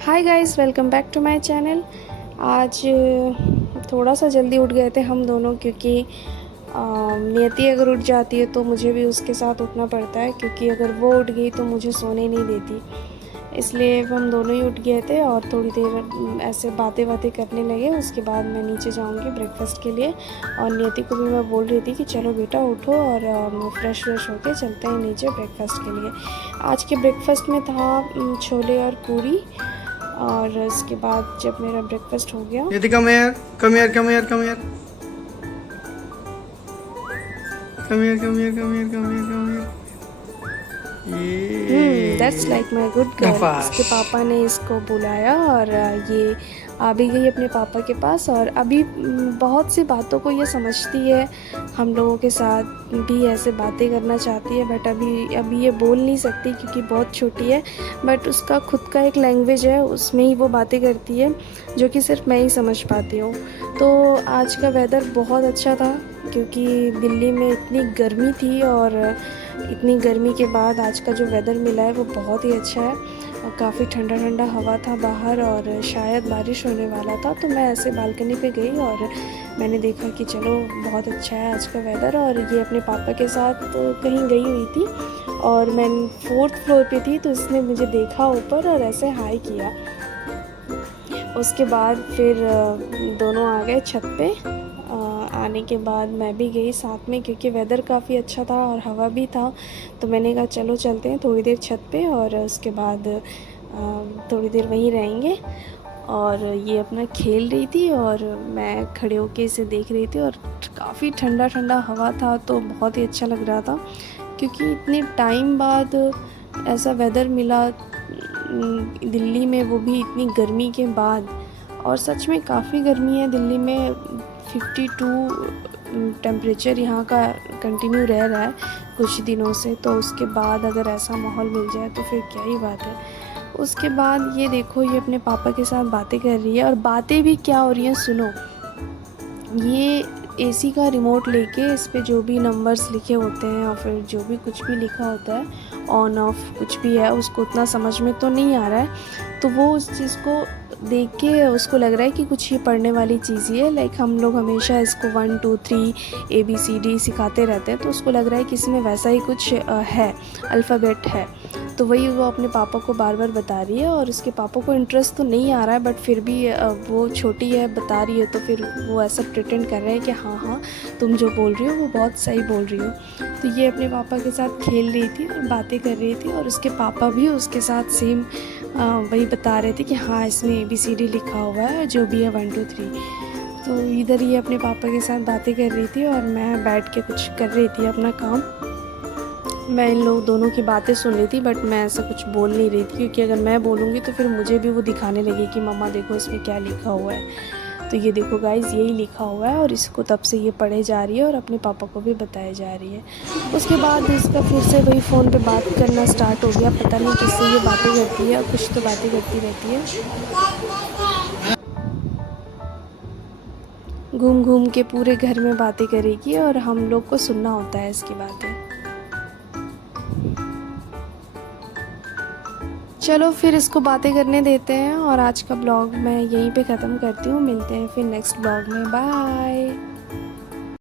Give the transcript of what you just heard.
Hi guys, welcome back to my channel. आज थोड़ा सा जल्दी उठ गए थे हम दोनों, क्योंकि नियति अगर उठ जाती है तो मुझे भी उसके साथ उठना पड़ता है, क्योंकि अगर वो उठ गई तो मुझे सोने नहीं देती। इसलिए हम दोनों ही उठ गए थे और थोड़ी देर ऐसे बातें करने लगे। उसके बाद मैं नीचे जाऊंगी ब्रेकफास्ट के लिए, और नियति को भी मैं बोल रही थी कि चलो बेटा उठो और फ्रेश होके चलते हैं नीचे ब्रेकफास्ट के लिए। आज के ब्रेकफास्ट में था छोले और पूरी। और उसके बाद जब मेरा ब्रेकफास्ट हो गया, Yeti, come here, come here, come here, come here, come here, come here, come here, come here, come here. That's like my good girl. इसके पापा ने इसको बुलाया और ये आ भी गई अपने पापा के पास। और अभी बहुत सी बातों को ये समझती है, हम लोगों के साथ भी ऐसे बातें करना चाहती है, बट अभी ये बोल नहीं सकती क्योंकि बहुत छोटी है। बट उसका खुद का एक लैंग्वेज है, उसमें ही वो बातें करती है, जो कि सिर्फ मैं ही समझ पाती हूँ। तो आज का वेदर बहुत अच्छा था, क्योंकि दिल्ली में इतनी गर्मी थी, और इतनी गर्मी के बाद आज का जो वेदर मिला है वो बहुत ही अच्छा है। और काफ़ी ठंडा ठंडा हवा था बाहर, और शायद बारिश होने वाला था। तो मैं ऐसे बालकनी पे गई और मैंने देखा कि चलो बहुत अच्छा है आज का वेदर। और ये अपने पापा के साथ कहीं गई हुई थी, और मैं 4th फ्लोर पे थी, तो इसने मुझे देखा ऊपर और ऐसे हाय किया। उसके बाद फिर दोनों आ गए छत पे। आने के बाद मैं भी गई साथ में, क्योंकि वेदर काफ़ी अच्छा था और हवा भी था। तो मैंने कहा चलो चलते हैं थोड़ी देर छत पे, और उसके बाद थोड़ी देर वहीं रहेंगे। और ये अपना खेल रही थी और मैं खड़े होके इसे देख रही थी, और काफ़ी ठंडा ठंडा हवा था, तो बहुत ही अच्छा लग रहा था, क्योंकि इतने टाइम बाद ऐसा वेदर मिला दिल्ली में, वो भी इतनी गर्मी के बाद। और सच में काफ़ी गर्मी है दिल्ली में, 52 टेम्परेचर यहाँ का कंटिन्यू रह रहा है कुछ दिनों से। तो उसके बाद अगर ऐसा माहौल मिल जाए तो फिर क्या ही बात है। उसके बाद ये देखो, ये अपने पापा के साथ बातें कर रही है, और बातें भी क्या हो रही हैं सुनो। ये एसी का रिमोट लेके इस पे जो भी नंबर्स लिखे होते हैं, या फिर जो भी कुछ भी लिखा होता है, ऑन ऑफ कुछ भी है, उसको उतना समझ में तो नहीं आ रहा है। तो वो उस चीज़ को देख के उसको लग रहा है कि कुछ ये पढ़ने वाली चीज़ ही है। लाइक हम लोग हमेशा इसको 1 2 3 ABCD सिखाते रहते हैं, तो उसको लग रहा है कि इसमें वैसा ही कुछ है, अल्फ़ाबेट है। तो वही वो अपने पापा को बार बार बता रही है, और उसके पापा को इंटरेस्ट तो नहीं आ रहा है, बट फिर भी वो छोटी है, बता रही है, तो फिर वो ऐसा प्रिटेंड कर रहे हैं कि हाँ हाँ तुम जो बोल रही हो वो बहुत सही बोल रही हो। तो ये अपने पापा के साथ खेल रही थी और बातें कर रही थी, और उसके पापा भी उसके साथ सेम वही बता रहे थे कि हाँ इसमें ABCD लिखा हुआ है, जो भी है 1 2 3। तो इधर ये अपने पापा के साथ बातें कर रही थी, और मैं बैठ के कुछ कर रही थी अपना काम। मैं इन लोग दोनों की बातें सुन रही थी, बट मैं ऐसा कुछ बोल नहीं रही थी, क्योंकि अगर मैं बोलूँगी तो फिर मुझे भी वो दिखाने लगी कि मम्मा देखो इसमें क्या लिखा हुआ है। तो ये देखो गाइस, यही लिखा हुआ है, और इसको तब से ये पढ़े जा रही है और अपने पापा को भी बताए जा रही है। उसके बाद इसका फिर से वही फ़ोन पे बात करना स्टार्ट हो गया। पता नहीं किससे ये बातें करती है, कुछ तो बातें करती रहती है। घूम घूम के पूरे घर में बातें करेगी, और हम लोग को सुनना होता है इसकी बातें। चलो फिर इसको बातें करने देते हैं, और आज का ब्लॉग मैं यहीं पे ख़त्म करती हूँ। मिलते हैं फिर नेक्स्ट ब्लॉग में। बाय।